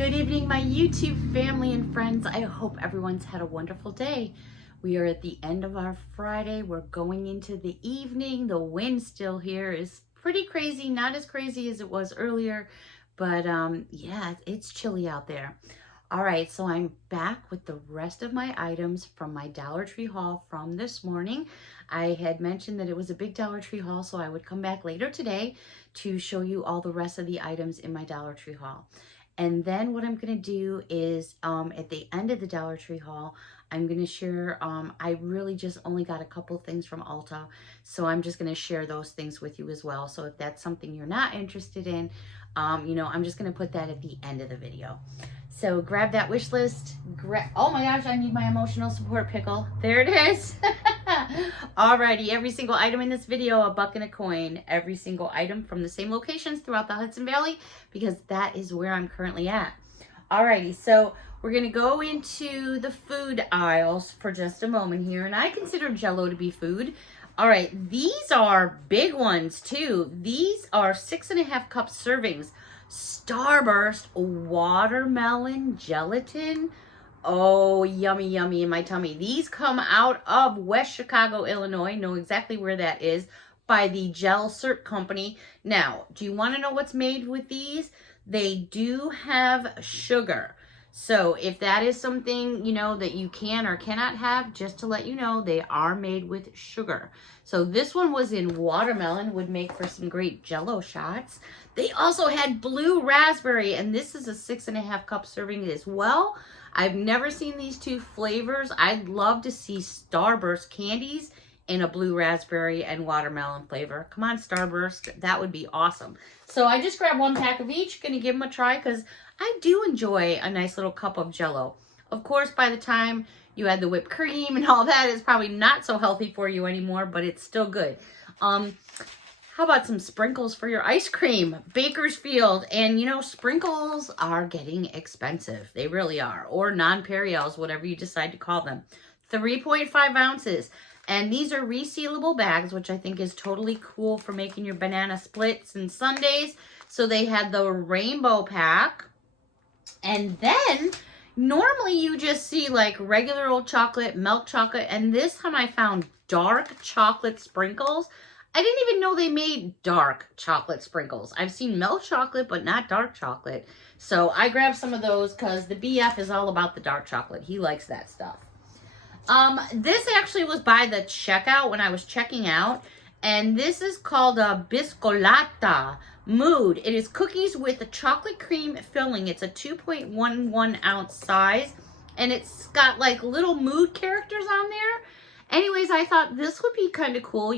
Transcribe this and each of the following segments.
Good evening, my YouTube family and friends. I hope everyone's had a wonderful day. We are at the end of our Friday. We're going into the evening. The wind still here is pretty crazy, not as crazy as it was earlier, but yeah, it's chilly out there. All right, so I'm back with the rest of my items from my Dollar Tree haul from this morning. I had mentioned that it was a big Dollar Tree haul, so I would come back later today to show you all the rest of the items in my Dollar Tree haul. And then what I'm going to do is at the end of the Dollar Tree haul, I'm going to share, I really just only got a couple things from Ulta, so I'm just going to share those things with you as well. So if that's something you're not interested in, I'm just going to put that at the end of the video. So grab that wish list. Oh my gosh, I need my emotional support pickle. There it is. Alrighty, every single item in this video, a buck and a coin. Every single item from the same locations throughout the Hudson Valley, because that is where I'm currently at. Alrighty, so we're going to go into the food aisles for just a moment here, and I consider Jell-O to be food. All right, these are big ones too. These are 6.5 cup servings. Starburst watermelon gelatin. Oh, yummy, yummy in my tummy. These come out of West Chicago, Illinois. Know exactly where that is, by the Gel Cert Company. Now, do you want to know what's made with these? They do have sugar. So if that is something, that you can or cannot have, just to let you know, they are made with sugar. So this one was in watermelon, would make for some great Jell-O shots. They also had blue raspberry, and this is a 6.5 cup serving as well. I've never seen these two flavors. I'd love to see Starburst candies in a blue raspberry and watermelon flavor. Come on, Starburst. That would be awesome. So I just grabbed 1 pack of each. Going to give them a try because I do enjoy a nice little cup of Jell-O. Of course, by the time you add the whipped cream and all that, it's probably not so healthy for you anymore, but it's still good. How about some sprinkles for your ice cream? Bakersfield. And, sprinkles are getting expensive. They really are. Or non-Perriells, whatever you decide to call them. 3.5 ounces. And these are resealable bags, which I think is totally cool for making your banana splits and sundaes. So they had the rainbow pack. And then normally you just see like regular old chocolate, milk chocolate. And this time I found dark chocolate sprinkles. I didn't even know they made dark chocolate sprinkles. I've seen milk chocolate, but not dark chocolate. So I grabbed some of those because the BF is all about the dark chocolate. He likes that stuff. This actually was by the checkout when I was checking out. And this is called a Biscolata Mood. It is cookies with a chocolate cream filling. It's a 2.11 ounce size. And it's got like little mood characters on there. Anyways, I thought this would be kind of cool.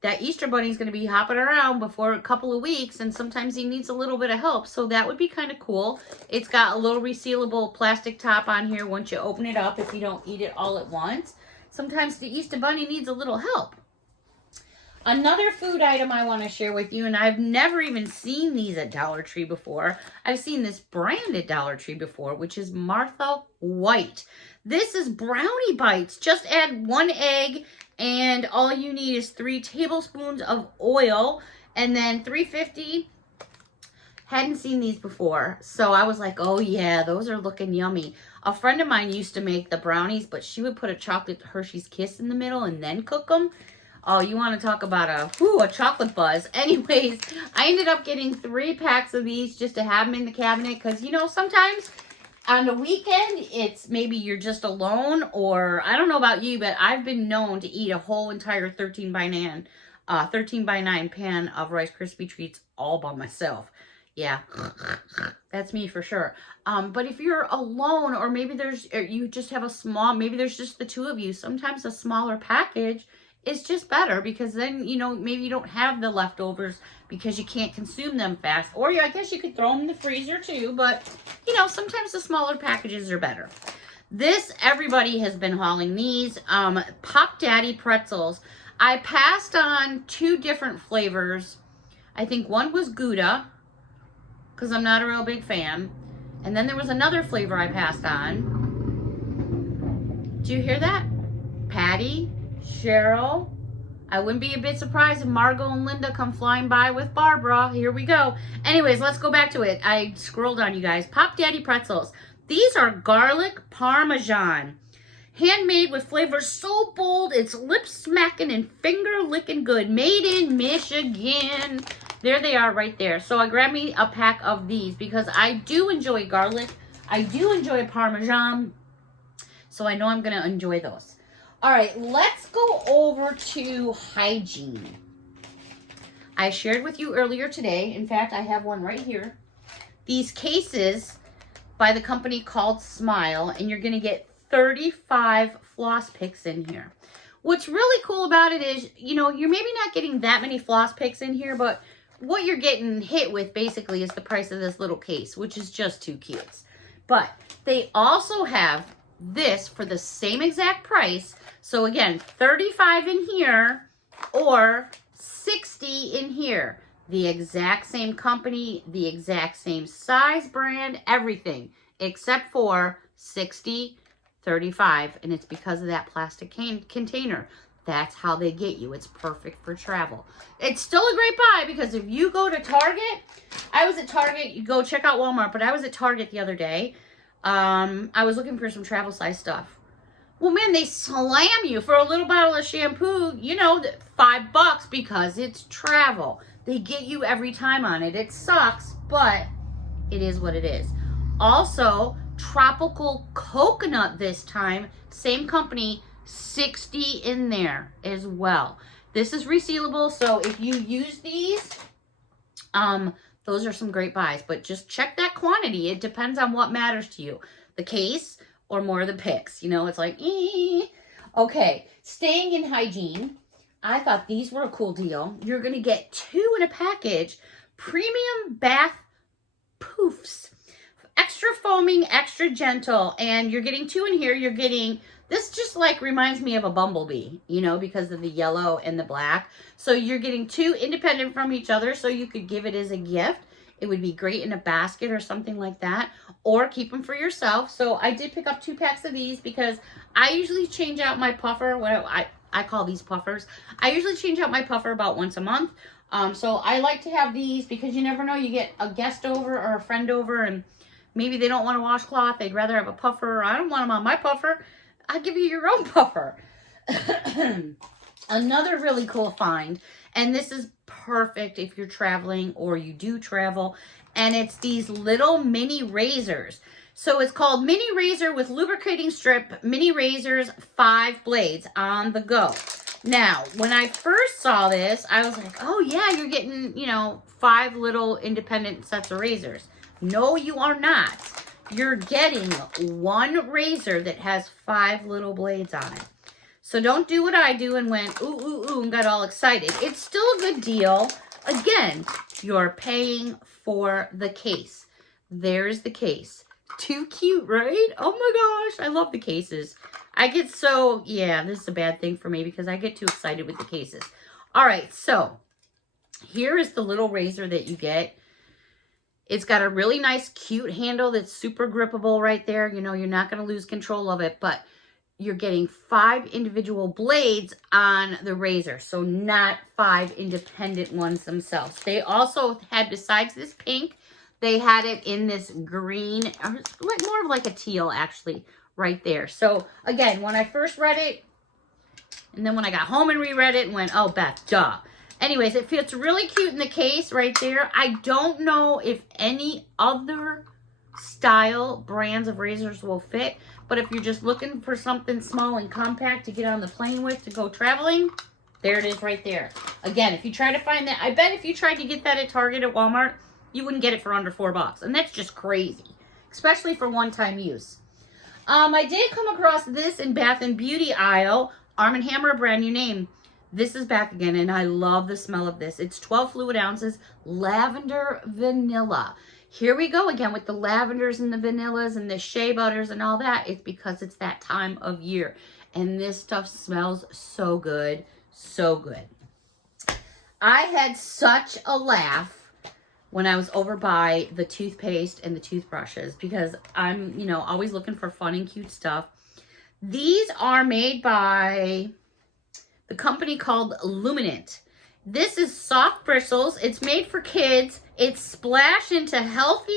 That Easter Bunny's going to be hopping around before a couple of weeks, and sometimes he needs a little bit of help, so that would be kind of cool. It's got a little resealable plastic top on here once you open it up if you don't eat it all at once. Sometimes the Easter Bunny needs a little help. Another food item I want to share with you, and I've never even seen these at Dollar Tree before. I've seen this brand at Dollar Tree before, which is Martha White. This is brownie bites. Just add 1 egg, and all you need is 3 tablespoons of oil, and then 350. Hadn't seen these before, so I was like, oh yeah, those are looking yummy. A friend of mine used to make the brownies, but she would put a chocolate Hershey's Kiss in the middle and then cook them. Oh, you want to talk about a chocolate buzz. Anyways, I ended up getting 3 packs of these just to have them in the cabinet because, sometimes on the weekend, it's maybe you're just alone, or I don't know about you, but I've been known to eat a whole entire 13 by 9 pan of Rice Krispie treats all by myself. Yeah, that's me for sure. But if you're alone, or maybe you just have maybe there's just the 2 of you, sometimes a smaller package is just better, because then, maybe you don't have the leftovers because you can't consume them fast. Or I guess you could throw them in the freezer too, but, sometimes the smaller packages are better. Everybody has been hauling these. Pop Daddy pretzels. I passed on 2 different flavors. I think one was Gouda, because I'm not a real big fan. And then there was another flavor I passed on. Do you hear that? Patty, Cheryl. I wouldn't be a bit surprised if Margot and Linda come flying by with Barbara. Here we go. Anyways, let's go back to it. I scrolled on, you guys. Pop Daddy pretzels. These are garlic parmesan. Handmade with flavors so bold, it's lip smacking and finger licking good. Made in Michigan. There they are right there. So I grabbed me a pack of these because I do enjoy garlic. I do enjoy parmesan. So I know I'm going to enjoy those. All right, let's go over to hygiene. I shared with you earlier today. In fact, I have one right here. These cases by the company called Smile, and you're going to get 35 floss picks in here. What's really cool about it is, you know, you're maybe not getting that many floss picks in here, but what you're getting hit with basically is the price of this little case, which is just too cute. But they also have this for the same exact price. So again, 35 in here or 60 in here. The exact same company, the exact same size, brand, everything, except for 60, 35, and it's because of that plastic container. That's how they get you. It's perfect for travel. It's still a great buy because if you go to Target, I was at Target, you go check out Walmart, but I was at Target the other day. I was looking for some travel size stuff. Well, man, they slam you for a little bottle of shampoo, you know, $5 because it's travel. They get you every time on it. It sucks, but it is what it is. Also, tropical coconut this time, same company, 60 in there as well. This is resealable, so if you use these, those are some great buys, but just check that quantity. It depends on what matters to you, the case or more of the picks. You know, it's like, Okay, staying in hygiene, I thought these were a cool deal. You're going to get 2 in a package, premium bath poofs. Extra foaming, extra gentle, and you're getting 2 in here. You're getting, this just like reminds me of a bumblebee, you know, because of the yellow and the black. So you're getting 2 independent from each other, so you could give it as a gift. It would be great in a basket or something like that, or keep them for yourself. So I did pick up 2 packs of these because I usually change out my puffer. What I call these puffers. I usually change out my puffer about once a month. So I like to have these because you never know, you get a guest over or a friend over and maybe they don't want a washcloth. They'd rather have a puffer. I don't want them on my puffer. I'll give you your own puffer. Another really cool find, and this is perfect if you're traveling or you do travel, and it's these little mini razors. So it's called Mini Razor with Lubricating Strip, Mini Razors, 5 blades on the go. Now, when I first saw this, I was like, oh yeah, you're getting, you know, 5 little independent sets of razors. No, you are not. You're getting 1 razor that has 5 little blades on it. So don't do what I do and went, ooh, ooh, ooh, and got all excited. It's still a good deal. Again, you're paying for the case. There's the case. Too cute, right? Oh my gosh, I love the cases. I get so, yeah, this is a bad thing for me because I get too excited with the cases. All right, so here is the little razor that you get. It's got a really nice, cute handle that's super grippable right there. You know, you're not going to lose control of it, but you're getting 5 individual blades on the razor, so not 5 independent ones themselves. They also had, besides this pink, they had it in this green, more of like a teal actually, right there. So again, when I first read it, and then when I got home and reread it and went, oh, Beth, duh. Anyways, it fits really cute in the case right there. I don't know if any other style brands of razors will fit, but if you're just looking for something small and compact to get on the plane with to go traveling, there it is right there. Again, if you try to find that, I bet if you tried to get that at Target, at Walmart, you wouldn't get it for under $4, and that's just crazy, especially for one-time use. I did come across this in Bath and Beauty aisle, Arm & Hammer, a brand new name. This is back again, and I love the smell of this. It's 12 fluid ounces, lavender vanilla. Here we go again with the lavenders and the vanillas and the shea butters and all that. It's because it's that time of year, and this stuff smells so good, so good. I had such a laugh when I was over by the toothpaste and the toothbrushes because I'm, you know, always looking for fun and cute stuff. These are made by the company called Luminant. This is soft bristles. It's made for kids. It's splash into healthy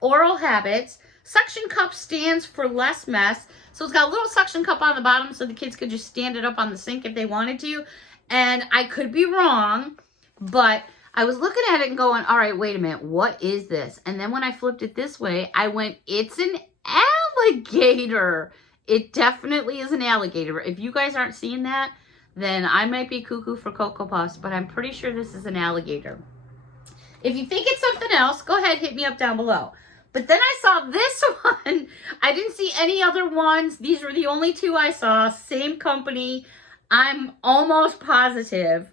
oral habits. Suction cup stands for less mess. So it's got a little suction cup on the bottom so the kids could just stand it up on the sink if they wanted to. And I could be wrong, but I was looking at it and going, all right, wait a minute, what is this? And then when I flipped it this way, I went, it's an alligator. It definitely is an alligator. If you guys aren't seeing that, then I might be cuckoo for Cocoa Puffs, but I'm pretty sure this is an alligator. If you think it's something else, go ahead, hit me up down below. But then I saw this one. I didn't see any other ones. These were the only two I saw. Same company. I'm almost positive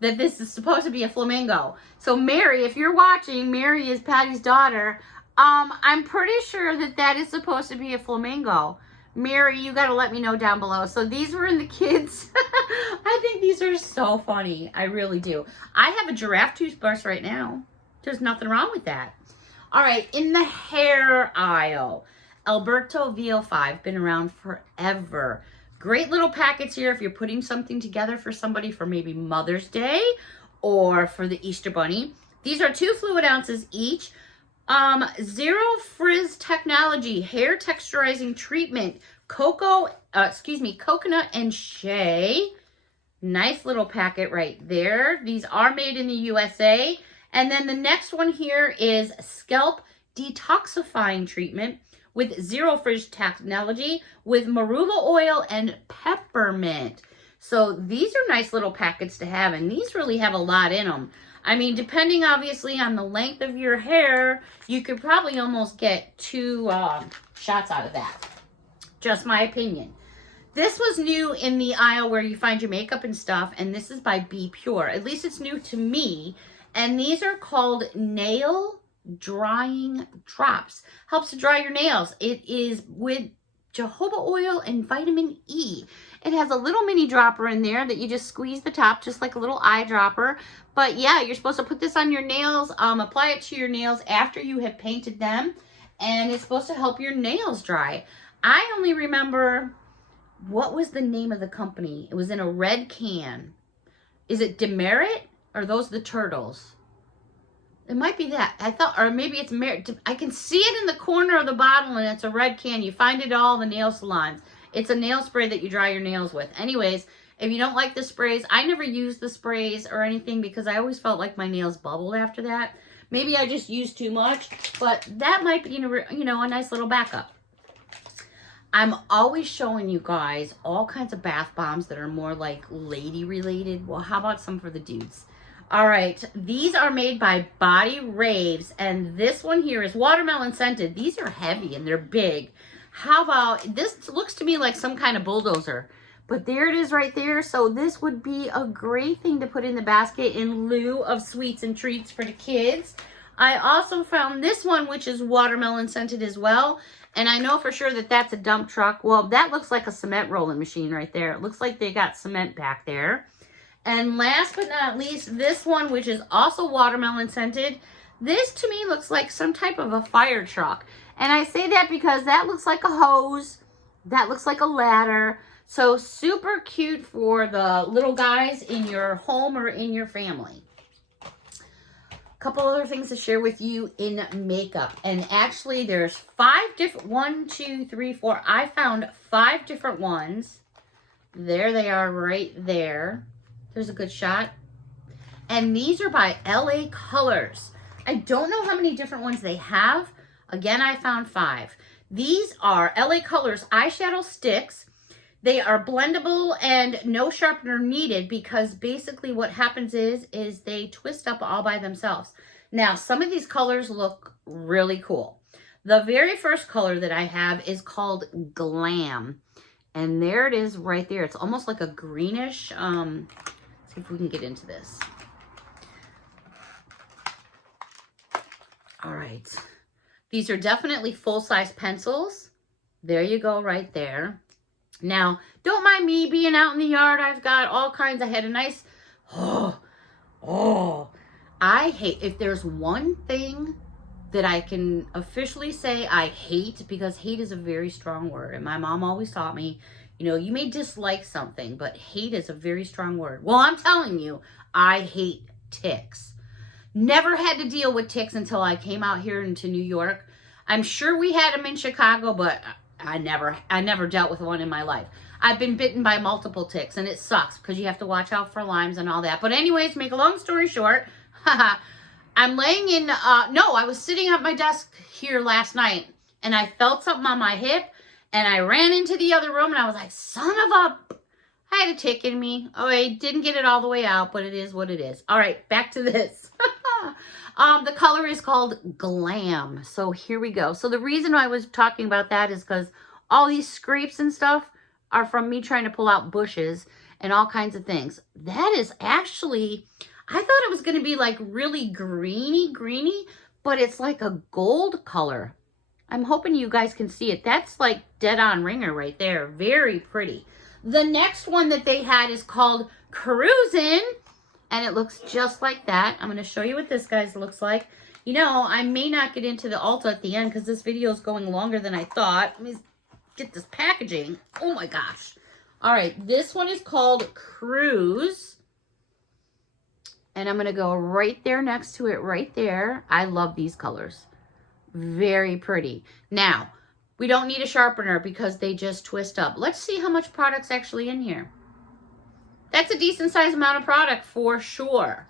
that this is supposed to be a flamingo. So Mary, if you're watching, Mary is Patty's daughter. I'm pretty sure that that is supposed to be a flamingo. Mary, you got to let me know down below. So these were in the kids. I think these are so funny. I really do. I have a giraffe toothbrush right now. There's nothing wrong with that. All right, in the hair aisle, Alberto VO5, been around forever. Great little packets here if you're putting something together for somebody for maybe Mother's Day or for the Easter Bunny. These are 2 fluid ounces each. Zero frizz technology, hair texturizing treatment, coconut and shea. Nice little packet right there. These are made in the USA. And then the next one here is scalp detoxifying treatment with zero frizz technology with marula oil and peppermint. So these are nice little packets to have, and these really have a lot in them. I mean, depending obviously on the length of your hair, you could probably almost get 2 shots out of that. Just my opinion. This was new in the aisle where you find your makeup and stuff, and this is by Be Pure. At least it's new to me. And these are called nail drying drops. Helps to dry your nails. It is with jojoba oil and vitamin E. It has a little mini dropper in there that you just squeeze the top, just like a little eyedropper. But yeah, you're supposed to put this on your nails, apply it to your nails after you have painted them, and it's supposed to help your nails dry. I only remember, what was the name of the company? It was in a red can. Is it Demerit? Or are those the turtles? It might be that. I thought, or maybe it's Merit. I can see it in the corner of the bottle, and it's a red can. You find it at all the nail salons. It's a nail spray that you dry your nails with. Anyways, if you don't like the sprays, I never use the sprays or anything because I always felt like my nails bubbled after that. Maybe I just used too much, but that might be, you know, a nice little backup. I'm always showing you guys all kinds of bath bombs that are more like lady related. Well, how about some for the dudes? All right, these are made by Body Raves, and this one here is watermelon scented. These are heavy and they're big. How about, this looks to me like some kind of bulldozer, but there it is right there. So this would be a great thing to put in the basket in lieu of sweets and treats for the kids. I also found this one, which is watermelon scented as well. And I know for sure that that's a dump truck. Well, that looks like a cement rolling machine right there. It looks like they got cement back there. And last but not least, this one, which is also watermelon scented. This to me looks like some type of a fire truck. And I say that because that looks like a hose. That looks like a ladder. So super cute for the little guys in your home or in your family. Couple other things to share with you in makeup, and actually there's 5 different, 1, 2, 3, 4. I found 5 different ones. There they are right there. There's a good shot. And these are by LA Colors. I don't know how many different ones they have. Again, I found 5. These are LA Colors eyeshadow sticks. They are blendable and no sharpener needed because basically what happens is they twist up all by themselves. Now, some of these colors look really cool. The very first color that I have is called Glam. And there it is right there. It's almost like a greenish. Let's see if we can get into this. All right. These are definitely full-size pencils. There you go right there. Now, don't mind me being out in the yard. I've got all kinds. I had a nice, I hate, if there's one thing that I can officially say I hate, because hate is a very strong word, and my mom always taught me, You know, you may dislike something, but hate is a very strong word. Well, I'm telling you, I hate ticks. Never had to deal with ticks until I came out here into New York. I'm sure we had them in Chicago, but I never dealt with one in my life. I've been bitten by multiple ticks, and it sucks because you have to watch out for Lymes and all that. But anyways, make a long story short, I'm laying in, I was sitting at my desk here last night, and I felt something on my hip, and I ran into the other room, and I was like, son of a... I had a tick in me. Oh, I didn't get it all the way out, but it is what it is. All right, back to this. The color is called Glam. So here we go. So the reason I was talking about that is because all these scrapes and stuff are from me trying to pull out bushes and all kinds of things. That is actually, I thought it was going to be like really greeny, but it's like a gold color. I'm hoping you guys can see it. That's like dead on ringer right there. Very pretty. The next one that they had is called Cruisin', and it looks just like that. I'm going to show you what this guy's looks like. You know, I may not get into the Ulta at the end because this video is going longer than I thought. Let me get this packaging. Oh my gosh. All right, this one is called Cruise, and I'm going to go right there next to it right there. I love these colors. Very pretty. Now, we don't need a sharpener because they just twist up. Let's see how much product's actually in here. That's a decent sized amount of product for sure.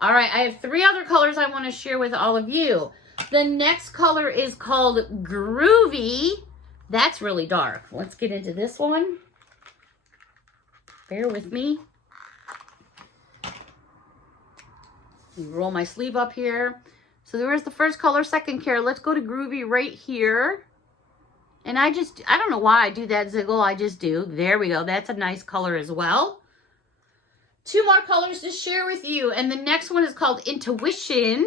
All right, I have 3 other colors I want to share with all of you. The next color is called Groovy. That's really dark. Let's get into this one. Bear with me. Roll my sleeve up here. So there's the first color, second care. Let's go to Groovy right here. And I don't know why I do that, Ziggle. I just do. There we go. That's a nice color as well. 2 more colors to share with you. And the next one is called Intuition.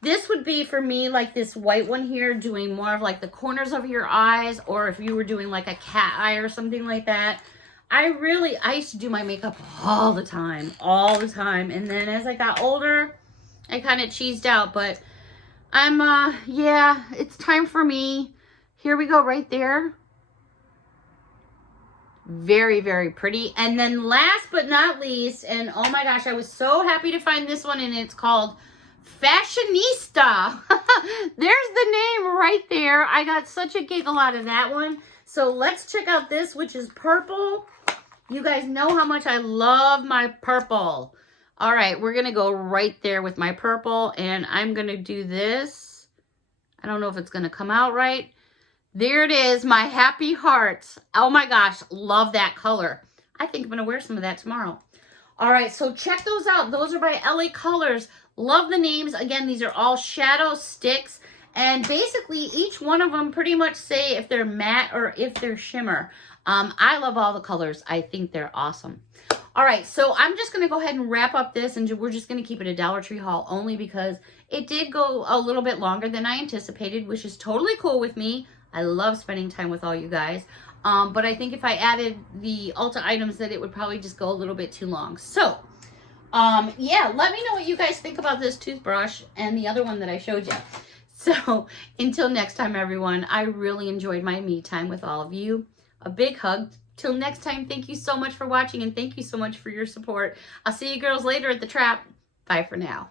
This would be for me like this white one here, doing more of like the corners of your eyes, or if you were doing like a cat eye or something like that. I used to do my makeup all the time. And then as I got older, I kind of cheesed out. But yeah, it's time for me. Here we go right there. Very, very pretty. And then last but not least, and oh my gosh, I was so happy to find this one, and it's called Fashionista. There's the name right there. I got such a giggle out of that one. So let's check out this, which is purple. You guys know how much I love my purple. All right, we're going to go right there with my purple, and I'm going to do this. I don't know if it's going to come out right. There it is, my happy hearts. Oh my gosh, love that color. I think I'm going to wear some of that tomorrow. All right, so check those out. Those are by LA Colors. Love the names. Again, these are all shadow sticks. And basically, each one of them pretty much say if they're matte or if they're shimmer. I love all the colors. I think they're awesome. All right, so I'm just going to go ahead and wrap up this, and we're just going to keep it a Dollar Tree haul only because it did go a little bit longer than I anticipated, which is totally cool with me. I love spending time with all you guys. But I think if I added the Ulta items, that it would probably just go a little bit too long. So, yeah, let me know what you guys think about this toothbrush and the other one that I showed you. So, until next time, everyone, I really enjoyed my me time with all of you. A big hug. Till next time, thank you so much for watching, and thank you so much for your support. I'll see you girls later at the trap. Bye for now.